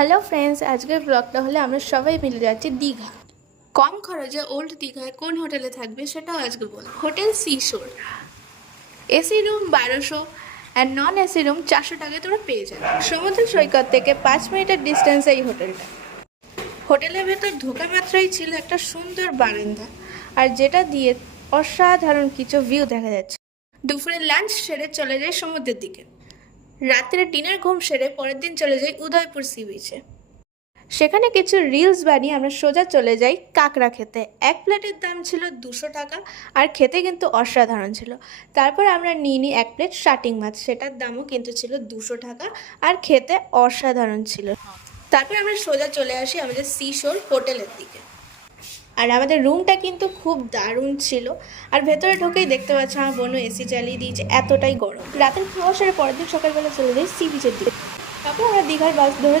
Hello friends, আজকের ব্লগটা হলে আমরা সবাই মিলে যাচ্ছি দীঘা। কম খরচে ওল্ড দীঘায় কোন হোটেলে থাকবে সেটাও আজকে বলবো। Hotel সিশোর, AC room 1200 and non AC room 400 টাকায় তোমরা পেয়ে যাবে। সমুদ্র সৈকত থেকে 5 মিনিটের ডিস্টেন্সে এই হোটেলটা। হোটেলের ভেতর ঢোকা মাত্রই ছিল একটা সুন্দর বারান্দা, আর যেটা দিয়ে অসাধারণ কিছু ভিউ দেখা যাচ্ছে। দুপুরে লাঞ্চ সেরে চলে যায় সমুদ্রের দিকে। রাত্রে ডিনার ঘুম সেরে পরের দিন চলে যাই উদয়পুর সি বিচে। সেখানে কিছু রিলস বানিয়ে আমরা সোজা চলে যাই কাঁকড়া খেতে। এক প্লেটের দাম ছিল 200 টাকা, আর খেতে কিন্তু অসাধারণ ছিল। তারপর আমরা নিয়ে নিই এক প্লেট শাটিং মাছ, সেটার দামও কিন্তু ছিল 200 টাকা, আর খেতে অসাধারণ ছিল। তারপর আমরা সোজা চলে আসি আমাদের সিশোর হোটেলের দিকে। আর আমাদের রুমটা কিন্তু খুব দারুণ ছিল, আর ভেতরে ঢুকেই দেখতে পাচ্ছি আমার বোনও এসি চালিয়ে দিয়েছে, এতটাই গরম। রাতের খাওয়া সেরে পরের দিন সকালবেলা চলে যাই সি বিচের দিকে। তারপর আমরা দীঘার বাস ধরে